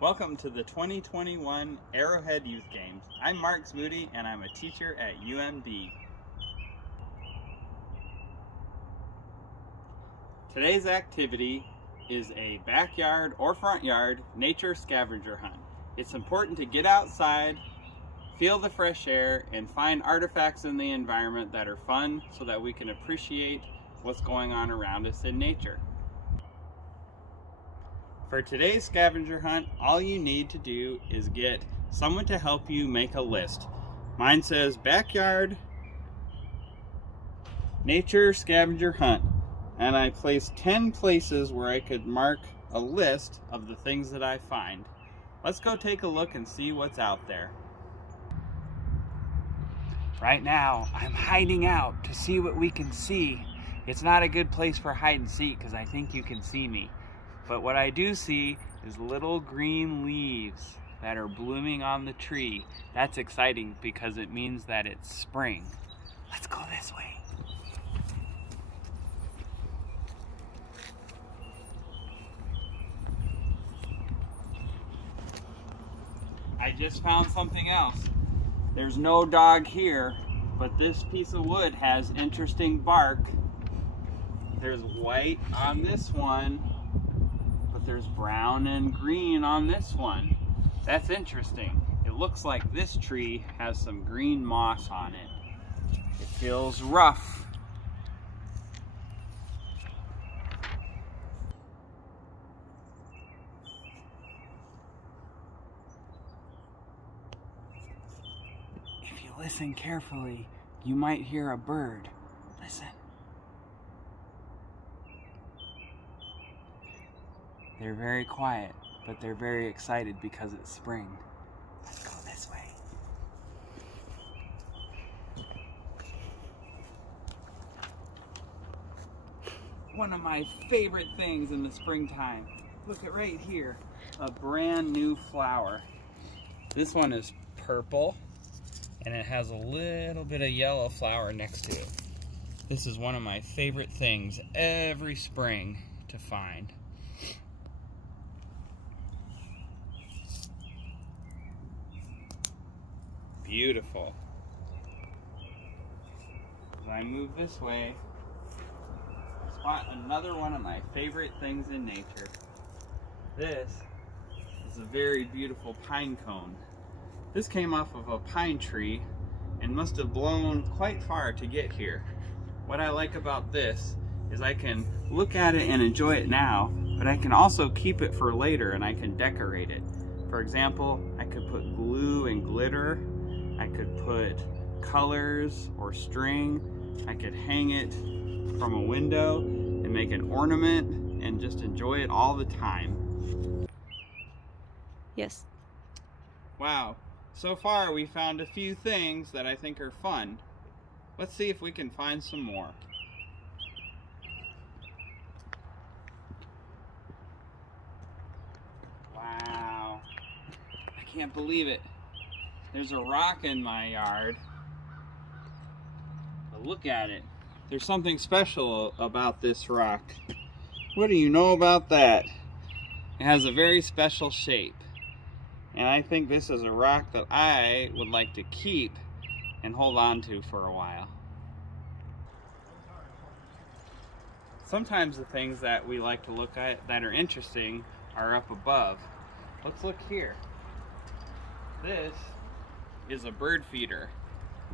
Welcome to the 2021 Arrowhead Youth Games. I'm Mark Zmudy and I'm a teacher at UMD. Today's activity is a backyard or front yard nature scavenger hunt. It's important to get outside, feel the fresh air, and find artifacts in the environment that are fun so that we can appreciate what's going on around us in nature. For today's scavenger hunt, all you need to do is get someone to help you make a list. Mine says backyard nature scavenger hunt, and I placed 10 places where I could mark a list of the things that I find. Let's go take a look and see what's out there. Right now, I'm hiding out to see what we can see. It's not a good place for hide and seek because I think you can see me. But what I do see is little green leaves that are blooming on the tree. That's exciting because it means that it's spring. Let's go this way. I just found something else. There's no dog here, but this piece of wood has interesting bark. There's white on this one, but there's brown and green on this one. That's interesting. It looks like this tree has some green moss on it. It feels rough. If you listen carefully, you might hear a bird. Listen. They're very quiet, but they're very excited because it's spring. Let's go this way. One of my favorite things in the springtime. Look at right here. A brand new flower. This one is purple, and it has a little bit of yellow flower next to it. This is one of my favorite things every spring to find. Beautiful. As I move this way, I spot another one of my favorite things in nature. This is a very beautiful pine cone. This came off of a pine tree and must have blown quite far to get here. What I like about this is I can look at it and enjoy it now, but I can also keep it for later and I can decorate it. For example, I could put glue and glitter. I could put colors or string. I could hang it from a window and make an ornament and just enjoy it all the time. Yes. Wow, so far we found a few things that I think are fun. Let's see if we can find some more. Wow, I can't believe it. There's a rock in my yard, but look at it. There's something special about this rock. What do you know about that? It has a very special shape, and I think this is a rock that I would like to keep and hold on to for a while. Sometimes the things that we like to look at that are interesting are up above. Let's look here. This is a bird feeder.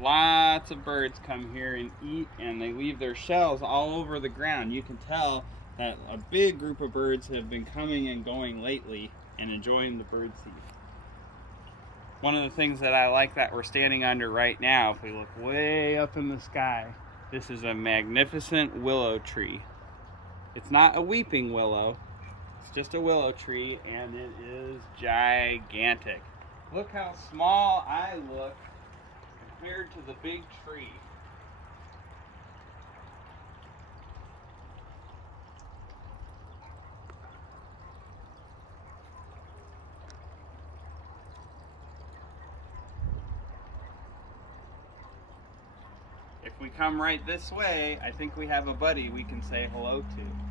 Lots of birds come here and eat, and they leave their shells all over the ground. You can tell that a big group of birds have been coming and going lately and enjoying the bird seed. One of the things that I like that we're standing under right now, if we look way up in the sky, this is a magnificent willow tree. It's not a weeping willow, it's just a willow tree, and it is gigantic. Look how small I look compared to the big tree. If we come right this way, I think we have a buddy we can say hello to.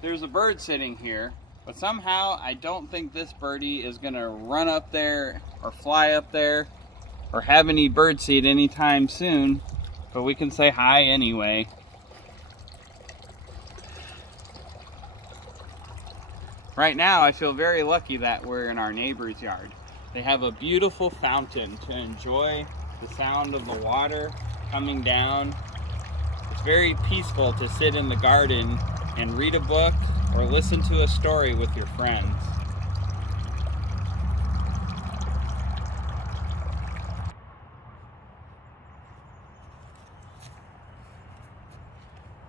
There's a bird sitting here, but somehow I don't think this birdie is gonna run up there or fly up there or have any birdseed anytime soon, but we can say hi anyway. Right now I feel very lucky that we're in our neighbor's yard. They have a beautiful fountain to enjoy the sound of the water coming down. It's very peaceful to sit in the garden and read a book or listen to a story with your friends.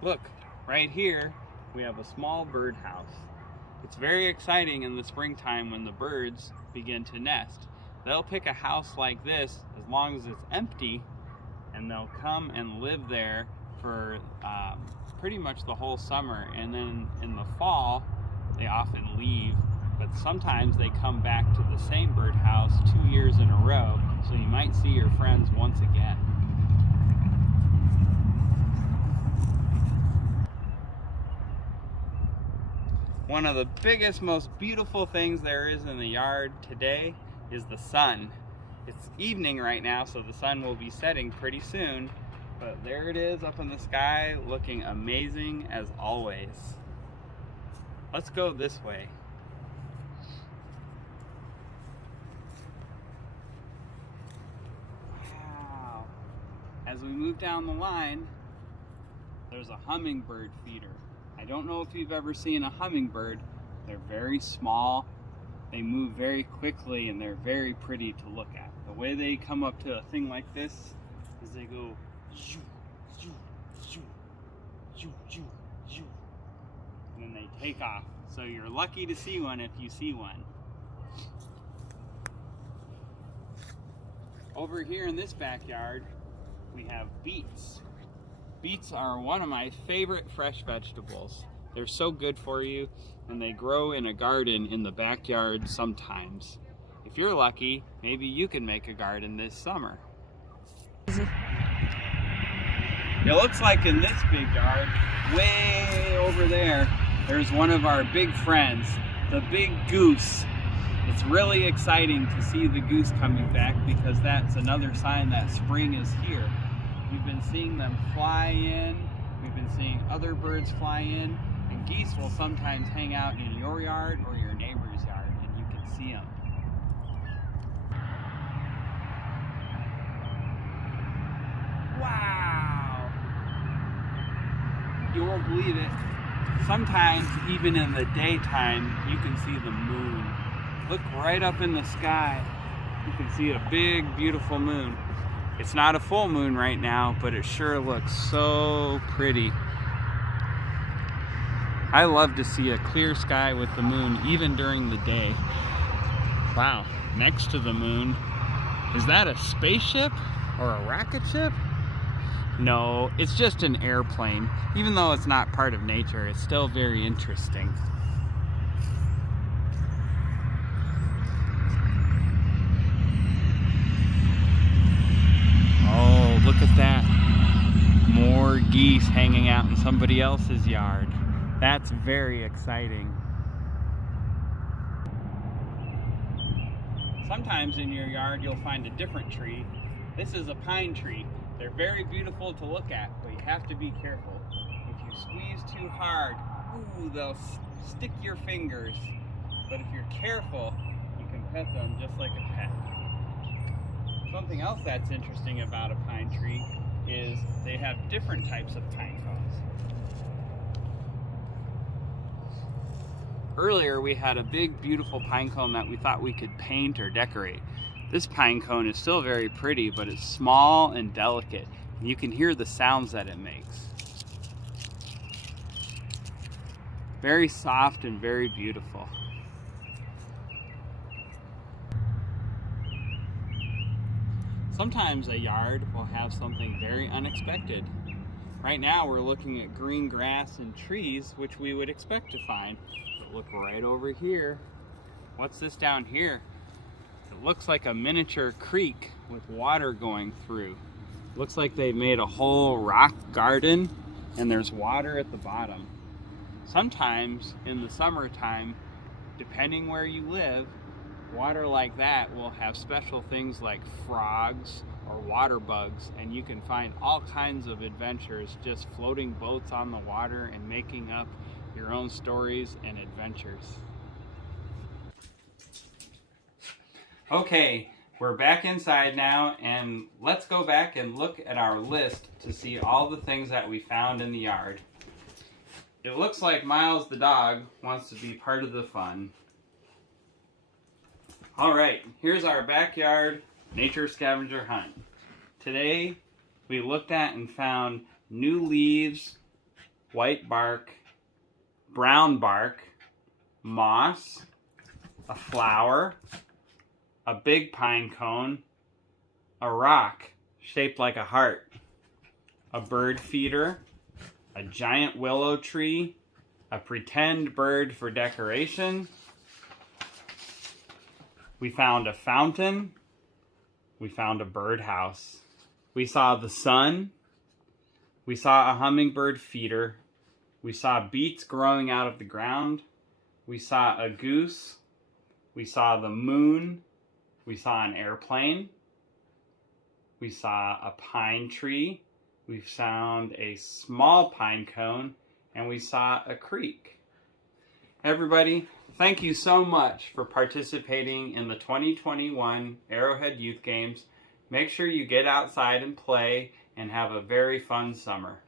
Look, right here we have a small birdhouse. It's very exciting in the springtime when the birds begin to nest. They'll pick a house like this as long as it's empty, and they'll come and live there for pretty much the whole summer, and then in the fall they often leave, but sometimes they come back to the same birdhouse 2 years in a row, so you might see your friends once again. One of the biggest, most beautiful things there is in the yard today is the sun. It's evening right now, so the sun will be setting pretty soon, but there it is up in the sky, looking amazing as always. Let's go this way. Wow. As we move down the line, there's a hummingbird feeder. I don't know if you've ever seen a hummingbird. They're very small, they move very quickly, and they're very pretty to look at. The way they come up to a thing like this is they go zoo, zoo, zoo, zoo, zoo, zoo, and then they take off. So you're lucky to see one if you see one. Over here in this backyard, we have beets. Beets are one of my favorite fresh vegetables. They're so good for you, and they grow in a garden in the backyard sometimes. If you're lucky, maybe you can make a garden this summer. It looks like in this big yard, way over there, there's one of our big friends, the big goose. It's really exciting to see the goose coming back because that's another sign that spring is here. We've been seeing them fly in, we've been seeing other birds fly in, and geese will sometimes hang out in your yard or your neighbor's yard, and you can see them. Wow! You won't believe it. Sometimes, even in the daytime, you can see the moon. Look right up in the sky. You can see a big, beautiful moon. It's not a full moon right now, but it sure looks so pretty. I love to see a clear sky with the moon, even during the day. Wow, next to the moon, is that a spaceship or a rocket ship? No, it's just an airplane. Even though it's not part of nature, it's still very interesting. Oh, look at that. More geese hanging out in somebody else's yard. That's very exciting. Sometimes in your yard you'll find a different tree. This is a pine tree. They're very beautiful to look at, but you have to be careful. If you squeeze too hard, ooh, they'll stick your fingers. But if you're careful, you can pet them just like a pet. Something else that's interesting about a pine tree is they have different types of pine cones. Earlier we had a big beautiful pine cone that we thought we could paint or decorate. This pine cone is still very pretty, but it's small and delicate, and you can hear the sounds that it makes. Very soft and very beautiful. Sometimes a yard will have something very unexpected. Right now we're looking at green grass and trees, which we would expect to find. But look right over here. What's this down here? It looks like a miniature creek with water going through. Looks like they made a whole rock garden and there's water at the bottom. Sometimes in the summertime, depending where you live, water like that will have special things like frogs or water bugs, and you can find all kinds of adventures just floating boats on the water and making up your own stories and adventures. Okay, we're back inside now, and let's go back and look at our list to see all the things that we found in the yard. It looks like Miles the dog wants to be part of the fun. Alright, here's our backyard nature scavenger hunt. Today, we looked at and found new leaves, white bark, brown bark, moss, a flower, a big pine cone, a rock shaped like a heart, a bird feeder, a giant willow tree, a pretend bird for decoration. We found a fountain. We found a birdhouse. We saw the sun. We saw a hummingbird feeder. We saw beets growing out of the ground. We saw a goose. We saw the moon. We saw an airplane. We saw a pine tree. We found a small pine cone. And we saw a creek. Everybody, thank you so much for participating in the 2021 Arrowhead Youth Games. Make sure you get outside and play and have a very fun summer.